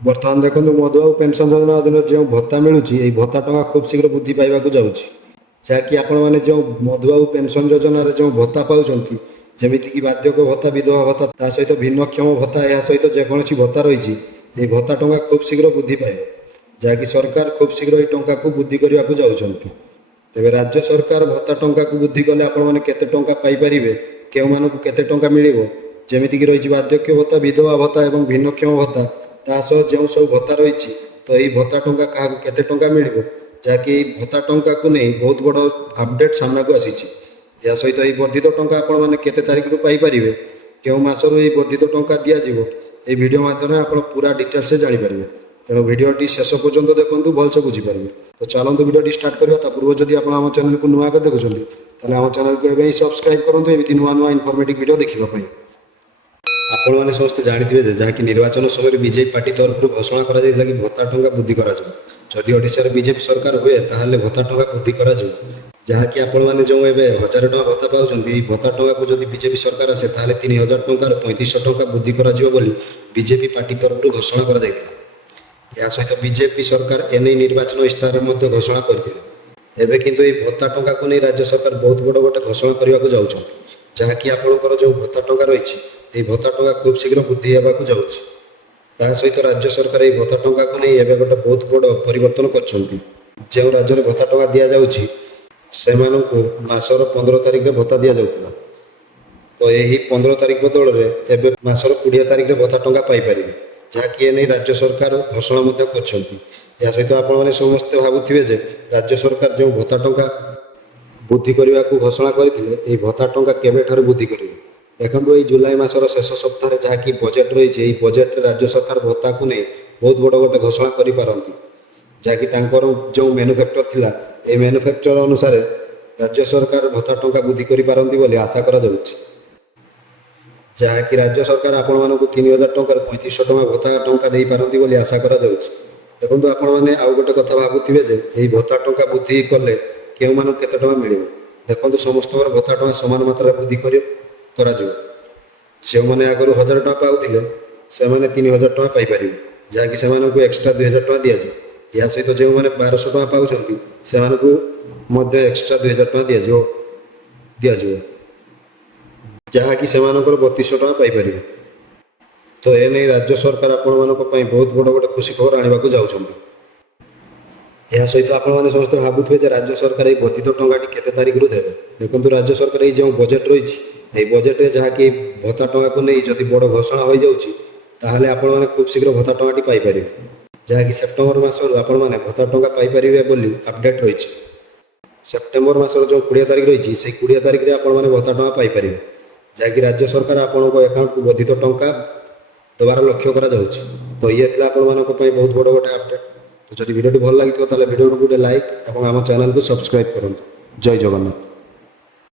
ବର୍ତ୍ତମାନ ଦେଖନ୍ତୁ ମଧୁବାବୁ ପେନ୍ସନ୍ ଯୋଜନା ଅଧୀନରେ ଯେଉଁ ଭତ୍ତା ମିଳୁଛି ଏହି ଭତ୍ତା ଟଙ୍କା ଖୁବ୍ ଶୀଘ୍ର ବୃଦ୍ଧି ପାଇବାକୁ ଯାଉଛି, ଯାହାକି ଆପଣମାନେ ଯେଉଁ ମଧୁବାବୁ ପେନ୍ସନ୍ ଯୋଜନାରେ ଯେଉଁ ଭତ୍ତା ପାଉଛନ୍ତି, ଯେମିତିକି ବାର୍ଦ୍ଧକ୍ୟ ଭତ୍ତା, ବିଧବା ଭତ୍ତା, ତା ସହିତ ଭିନ୍ନକ୍ଷମ ଭତ୍ତା, ଏହା ସହିତ ଯେକୌଣସି ଭତ୍ତା ରହିଛି, ଏହି ଭତ୍ତା ଟଙ୍କା ଖୁବ୍ ଶୀଘ୍ର ବୃଦ୍ଧି ପାଇବ, ଯାହାକି ସରକାର ଖୁବ୍ ଶୀଘ୍ର ଏହି ଟଙ୍କାକୁ ବୃଦ୍ଧି କରିବାକୁ ଯାଉଛନ୍ତି। ତେବେ ରାଜ୍ୟ ସରକାର ଭତ୍ତା ଟଙ୍କାକୁ ବୃଦ୍ଧି କଲେ ଆପଣମାନେ କେତେ ଟଙ୍କା ପାଇପାରିବେ, କେଉଁମାନଙ୍କୁ କେତେ ଟଙ୍କା ମିଳିବ, ଯେମିତିକି ରହିଛି ବାର୍ଦ୍ଧକ୍ୟ ଭତ୍ତା, ବିଧବା ଭତ୍ତା ଏବଂ ଭିନ୍ନକ୍ଷମ ଭତ୍ତା, ତା ସହ ଯେଉଁ ସବୁ ଭତ୍ତା ରହିଛି, ତ ଏହି ଭତ୍ତା ଟଙ୍କା କାହାକୁ କେତେ ଟଙ୍କା ମିଳିବ, ଯାହାକି ଏହି ଭତ୍ତା ଟଙ୍କାକୁ ନେଇ ବହୁତ ବଡ଼ ଅପଡେଟ୍ ସାମ୍ନାକୁ ଆସିଛି। ଏହା ସହିତ ଏହି ବର୍ଦ୍ଧିତ ଟଙ୍କା ଆପଣମାନେ କେତେ ତାରିଖରୁ ପାଇପାରିବେ, କେଉଁ ମାସରୁ ଏହି ବର୍ଦ୍ଧିତ ଟଙ୍କା ଦିଆଯିବ, ଏହି ଭିଡ଼ିଓ ମାଧ୍ୟମରେ ଆପଣ ପୁରା ଡିଟେଲ୍ସରେ ଜାଣିପାରିବେ। ତେଣୁ ଭିଡ଼ିଓଟି ଶେଷ ପର୍ଯ୍ୟନ୍ତ ଦେଖନ୍ତୁ, ଭଲସେ ବୁଝିପାରିବେ। ତ ଚାଲନ୍ତୁ ଭିଡ଼ିଓଟି ଷ୍ଟାର୍ଟ କରିବା। ତା ପୂର୍ବ ଯଦି ଆପଣ ଆମ ଚ୍ୟାନେଲକୁ ନୂଆ କରି ଦେଖୁଛନ୍ତି, ତାହେଲେ ଆମ ଚ୍ୟାନେଲକୁ ଏବେ ହିଁ ସବସ୍କ୍ରାଇବ୍ କରନ୍ତୁ, ଏମିତି ନୂଆ ନୂଆ ଇନଫର୍ମେଟିଭ୍ ଭିଡ଼ିଓ ଦେଖିବା ପାଇଁ। ଆପଣମାନେ ସମସ୍ତେ ଜାଣିଥିବେ ଯେ ଯାହାକି ନିର୍ବାଚନ ସମୟରେ ବିଜେପି ପାର୍ଟି ତରଫରୁ ଘୋଷଣା କରାଯାଇଥିଲା କି ଭତ୍ତା ଟଙ୍କା ବୃଦ୍ଧି କରାଯିବ। ଯଦି ଓଡ଼ିଶାରେ ବିଜେପି ସରକାର ହୁଏ ତାହେଲେ ଭତ୍ତା ଟଙ୍କା ବୃଦ୍ଧି କରାଯିବ, ଯାହାକି ଆପଣମାନେ ଯେଉଁ ଏବେ 1000 ଟଙ୍କା ଭତ୍ତା ପାଉଛନ୍ତି, ଏହି ଭତ୍ତା ଟଙ୍କାକୁ ଯଦି ବିଜେପି ସରକାର ଆସେ ତାହେଲେ 3000 ଟଙ୍କାରୁ 3500 ଟଙ୍କା ବୃଦ୍ଧି କରାଯିବ ବୋଲି ବିଜେପି ପାର୍ଟି ତରଫରୁ ଘୋଷଣା କରାଯାଇଥିଲା। ଏହା ସହିତ ବିଜେପି ସରକାର ଏନେଇ ନିର୍ବାଚନ ଇସ୍ତାହାରରେ ମଧ୍ୟ ଘୋଷଣା କରିଥିଲେ। ଏବେ କିନ୍ତୁ ଏହି ଭତ୍ତା ଟଙ୍କାକୁ ନେଇ ରାଜ୍ୟ ସରକାର ବହୁତ ବଡ଼ ଗୋଟେ ଘୋଷଣା କରିବାକୁ ଯାଉଛନ୍ତି, ଯାହାକି ଆପଣଙ୍କର ଯେଉଁ ଭତ୍ତା ଟଙ୍କା ରହିଛି, ଏହି ଭତ୍ତା ଟଙ୍କା ଖୁବ୍ ଶୀଘ୍ର ବୃଦ୍ଧି ହେବାକୁ ଯାଉଛି। ତା ସହିତ ରାଜ୍ୟ ସରକାର ଏହି ଭତ୍ତା ଟଙ୍କାକୁ ନେଇ ଏବେ ଗୋଟେ ବହୁତ ବଡ଼ ପରିବର୍ତ୍ତନ କରିଛନ୍ତି। ଯେଉଁ ରାଜ୍ୟରେ ଭତ୍ତା ଟଙ୍କା ଦିଆଯାଉଛି, ସେମାନଙ୍କୁ ମାସର 15 ତାରିଖରେ ଭତ୍ତା ଦିଆଯାଉଥିଲା, ତ ଏହି 15 ତାରିଖ ବଦଳରେ ଏବେ ମାସର 20 ତାରିଖରେ ଭତ୍ତା ଟଙ୍କା ପାଇପାରିବେ, ଯାହାକି ଏ ନେଇ ରାଜ୍ୟ ସରକାର ଘୋଷଣା ମଧ୍ୟ କରିଛନ୍ତି। ଏହା ସହିତ ଆପଣମାନେ ସମସ୍ତେ ଭାବୁଥିବେ ଯେ ରାଜ୍ୟ ସରକାର ଯେଉଁ ଭତ୍ତା ଟଙ୍କା ବୃଦ୍ଧି କରିବାକୁ ଘୋଷଣା କରିଥିଲେ, ଏହି ଭତ୍ତା ଟଙ୍କା କେବେଠାରୁ ବୃଦ୍ଧି କରିବେ। ଦେଖନ୍ତୁ, ଏହି ଜୁଲାଇ ମାସର ଶେଷ ସପ୍ତାହରେ ଯାହାକି ବଜେଟ୍ ରହିଛି, ଏହି ବଜେଟ୍ରେ ରାଜ୍ୟ ସରକାର ଭତ୍ତାକୁ ନେଇ ବହୁତ ବଡ଼ ଗୋଟେ ଘୋଷଣା କରିପାରନ୍ତି, ଯାହାକି ତାଙ୍କର ଯେଉଁ ମ୍ୟାନୁଫ୍ୟାକ୍ଚର ଥିଲା, ଏହି ମ୍ୟାନୁଫ୍ୟାକ୍ଚର ଅନୁସାରେ ରାଜ୍ୟ ସରକାର ଭତ୍ତା ଟଙ୍କା ବୃଦ୍ଧି କରିପାରନ୍ତି ବୋଲି ଆଶା କରାଯାଉଛି। ଯାହାକି ରାଜ୍ୟ ସରକାର ଆପଣମାନଙ୍କୁ 3000 ଟଙ୍କାରୁ 3500 ଟଙ୍କା ଭତ୍ତା ଟଙ୍କା ଦେଇପାରନ୍ତି ବୋଲି ଆଶା କରାଯାଉଛି। ଦେଖନ୍ତୁ, ଆପଣମାନେ ଆଉ ଗୋଟେ କଥା ଭାବୁଥିବେ ଯେ ଏହି ଭତ୍ତା ଟଙ୍କା ବୃଦ୍ଧି କଲେ କେଉଁମାନଙ୍କୁ କେତେ ଟଙ୍କା ମିଳିବ। ଦେଖନ୍ତୁ, ସମସ୍ତଙ୍କର ଭତ୍ତା ଟଙ୍କା ସମାନ ମାତ୍ରାରେ ବୃଦ୍ଧି କରାଯିବ। ଯେଉଁମାନେ ଆଗରୁ 1000 ଟଙ୍କା ପାଉଥିଲେ, ସେମାନେ 3000 ଟଙ୍କା ପାଇପାରିବେ, ଯାହାକି ସେମାନଙ୍କୁ ଏକ୍ସଟ୍ରା 2000 ଟଙ୍କା ଦିଆଯିବ। ଏହା ସହିତ ଯେଉଁମାନେ 1200 ଟଙ୍କା ପାଉଛନ୍ତି, ସେମାନଙ୍କୁ ମଧ୍ୟ ଏକ୍ସଟ୍ରା 2000 ଟଙ୍କା ଦିଆଯିବ, ଯାହାକି ସେମାନଙ୍କର 3200 ଟଙ୍କା ପାଇପାରିବେ। ତ ଏ ନେଇ ରାଜ୍ୟ ସରକାର ଆପଣମାନଙ୍କ ପାଇଁ ବହୁତ ବଡ଼ ଗୋଟେ ଖୁସି ଖବର ଆଣିବାକୁ ଯାଉଛନ୍ତି। ଏହା ସହିତ ଆପଣମାନେ ସମସ୍ତେ ଭାବୁଥିବେ ଯେ ରାଜ୍ୟ ସରକାର ଏହି ବର୍ଦ୍ଧିତ ଟଙ୍କାଟି କେତେ ତାରିଖରୁ ଦେବେ। ଦେଖନ୍ତୁ, ରାଜ୍ୟ ସରକାର ଏହି ଯେଉଁ ବଜେଟ୍ ରହିଛି, ଏହି ବଜେଟ୍ରେ ଯାହାକି ଭତ୍ତା ଟଙ୍କାକୁ ନେଇ ଯଦି ବଡ଼ ଘୋଷଣା ହୋଇଯାଉଛି, ତାହେଲେ ଆପଣମାନେ ଖୁବ୍ ଶୀଘ୍ର ଭତ୍ତା ଟଙ୍କାଟି ପାଇପାରିବେ, ଯାହାକି ସେପ୍ଟେମ୍ବର ମାସରୁ ଆପଣମାନେ ଭତ୍ତା ଟଙ୍କା ପାଇପାରିବେ ବୋଲି ଅପଡେଟ୍ ରହିଛି। ସେପ୍ଟେମ୍ବର ମାସର ଯେଉଁ 20 ତାରିଖ ରହିଛି, ସେହି 20 ତାରିଖରେ ଆପଣମାନେ ଭତ୍ତା ଟଙ୍କା ପାଇପାରିବେ, ଯାହାକି ରାଜ୍ୟ ସରକାର ଆପଣଙ୍କ ଆକାଉଣ୍ଟକୁ ବର୍ଦ୍ଧିତ ଟଙ୍କା ଦେବାର ଲକ୍ଷ୍ୟ କରାଯାଉଛି। ତ ଇଏ ଥିଲା ଆପଣମାନଙ୍କ ପାଇଁ ବହୁତ ବଡ଼ ଗୋଟେ ଅପଡେଟ୍। ତ ଯଦି ଭିଡ଼ିଓଟି ଭଲ ଲାଗିଥିବ ତାହେଲେ ଭିଡ଼ିଓକୁ ଗୋଟେ ଲାଇକ୍ ଏବଂ ଆମ ଚ୍ୟାନେଲକୁ ସବସ୍କ୍ରାଇବ୍ କରନ୍ତୁ। ଜୟ ଜଗନ୍ନାଥ।